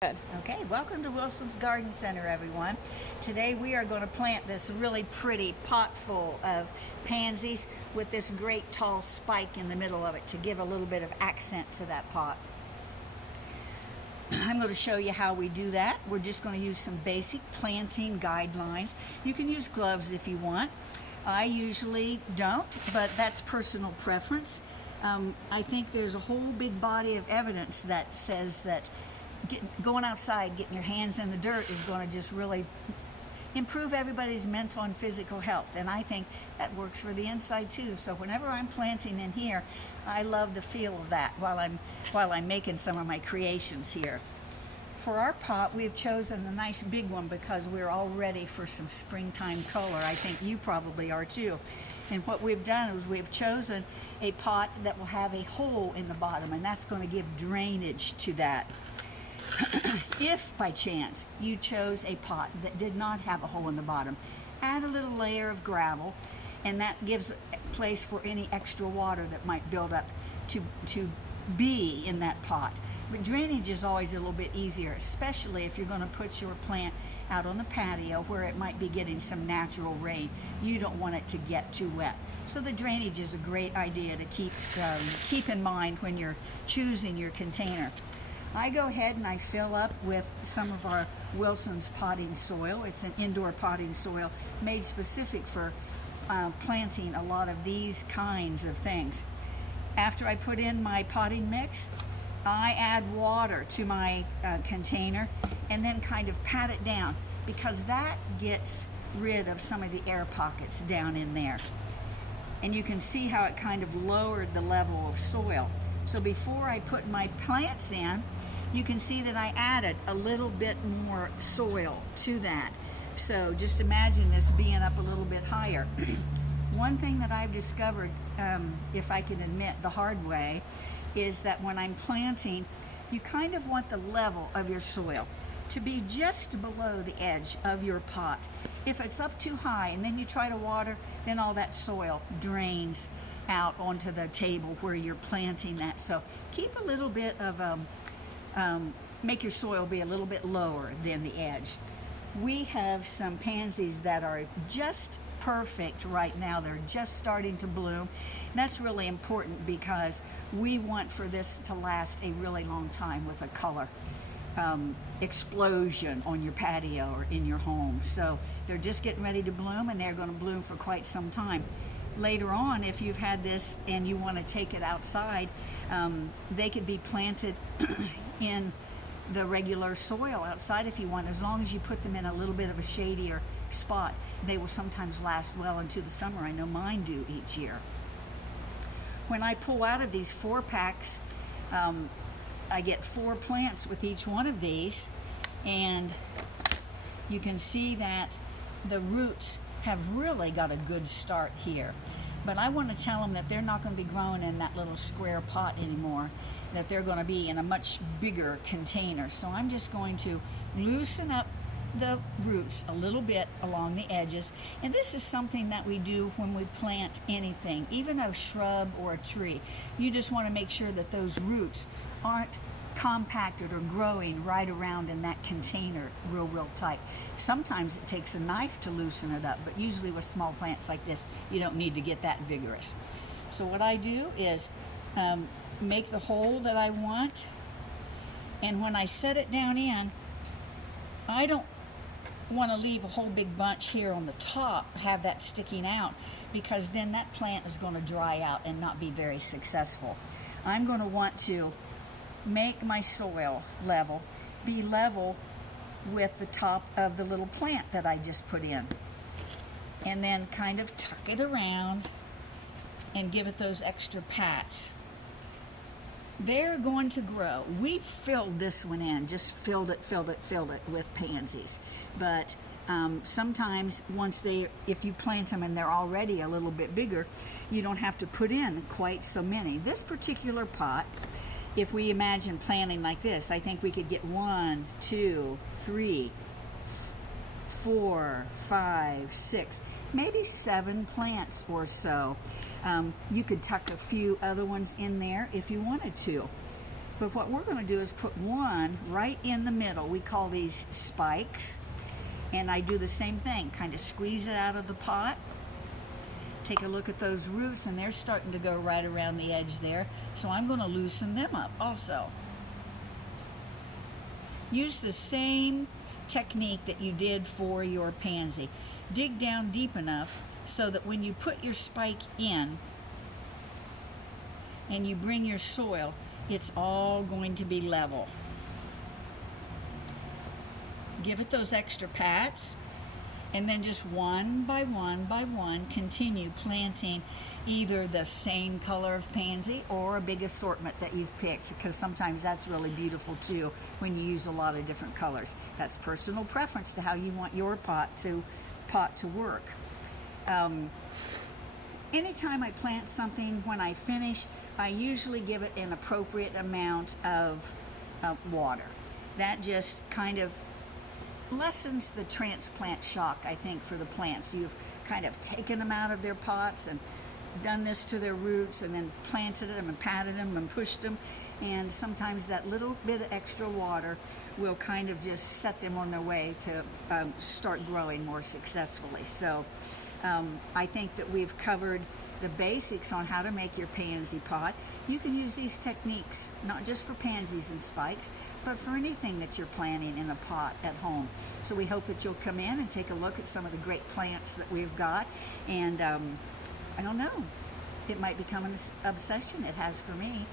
Good. Okay, welcome to Wilson's Garden Center, everyone. Today we are going to plant this really pretty pot full of pansies with this great tall spike in the middle of it to give a little bit of accent to that pot. I'm going to show you how we do that. We're just going to use some basic planting guidelines. You can use gloves if you want. I usually don't, but that's personal preference. I think there's a whole big body of evidence that says that going outside, getting your hands in the dirt is going to just really improve everybody's mental and physical health. And I think that works for the inside too. So whenever I'm planting in here, I love the feel of that while I'm making some of my creations here. For our pot, we've chosen a nice big one because we're all ready for some springtime color. I think you probably are too. And what we've done is we've chosen a pot that will have a hole in the bottom, and that's going to give drainage to that. If by chance you chose a pot that did not have a hole in the bottom, add a little layer of gravel, and that gives place for any extra water that might build up to be in that pot. But drainage is always a little bit easier, especially if you're going to put your plant out on the patio where it might be getting some natural rain. You don't want it to get too wet. So the drainage is a great idea to keep in mind when you're choosing your container. I go ahead and I fill up with some of our Wilson's potting soil. It's an indoor potting soil made specific for planting a lot of these kinds of things. After I put in my potting mix, I add water to my container and then kind of pat it down because that gets rid of some of the air pockets down in there. And you can see how it kind of lowered the level of soil. So before I put my plants in, you can see that I added a little bit more soil to that. So just imagine this being up a little bit higher. One thing that I've discovered, if I can admit the hard way, is that when I'm planting, you kind of want the level of your soil to be just below the edge of your pot. If it's up too high and then you try to water, then all that soil drains out onto the table where you're planting that. So keep a little bit of make your soil be a little bit lower than the edge. We have some pansies that are just perfect right now. They're just starting to bloom. And that's really important because we want for this to last a really long time with a color explosion on your patio or in your home. So they're just getting ready to bloom, and they're going to bloom for quite some time. Later on, if you've had this and you want to take it outside, they could be planted in the regular soil outside if you want, as long as you put them in a little bit of a shadier spot. They will sometimes last well into the summer. I know mine do each year. When I pull out of these 4-packs, I get 4 plants with each one of these, and you can see that the roots have really got a good start here. But I want to tell them that they're not going to be growing in that little square pot anymore, that they're going to be in a much bigger container. So I'm just going to loosen up the roots a little bit along the edges. And this is something that we do when we plant anything, even a shrub or a tree. You just want to make sure that those roots aren't compacted or growing right around in that container real tight. Sometimes it takes a knife to loosen it up, but usually with small plants like this, you don't need to get that vigorous. So what I do is make the hole that I want, and when I set it down in, I don't want to leave a whole big bunch here on the top, have that sticking out, because then that plant is going to dry out and not be very successful. I'm going to want to make my soil level be level with the top of the little plant that I just put in, and then kind of tuck it around and give it those extra pats. They're going to grow. We filled this one in, just filled it with pansies. But sometimes if you plant them and they're already a little bit bigger, you don't have to put in quite so many. This particular pot, if we imagine planting like this, I think we could get 1, 2, 3, 4, 5, 6, maybe 7 plants or so. You could tuck a few other ones in there if you wanted to. But what we're going to do is put one right in the middle. We call these spikes. And I do the same thing, kind of squeeze it out of the pot. Take a look at those roots, and they're starting to go right around the edge there. So I'm going to loosen them up also. Use the same technique that you did for your pansy. Dig down deep enough so that when you put your spike in and you bring your soil, it's all going to be level. Give it those extra pats, and then just one by one, continue planting either the same color of pansy or a big assortment that you've picked, because sometimes that's really beautiful too when you use a lot of different colors. That's personal preference to how you want your pot to work. Anytime I plant something, when I finish, I usually give it an appropriate amount of water. That just kind of lessens the transplant shock, I think, for the plants. You've kind of taken them out of their pots and done this to their roots, and then planted them and patted them and pushed them, and sometimes that little bit of extra water will kind of just set them on their way to start growing more successfully. So I think that we've covered the basics on how to make your pansy pot. You can use these techniques not just for pansies and spikes, but for anything that you're planting in a pot at home. So we hope that you'll come in and take a look at some of the great plants that we've got, and I don't know, it might become an obsession. It has for me.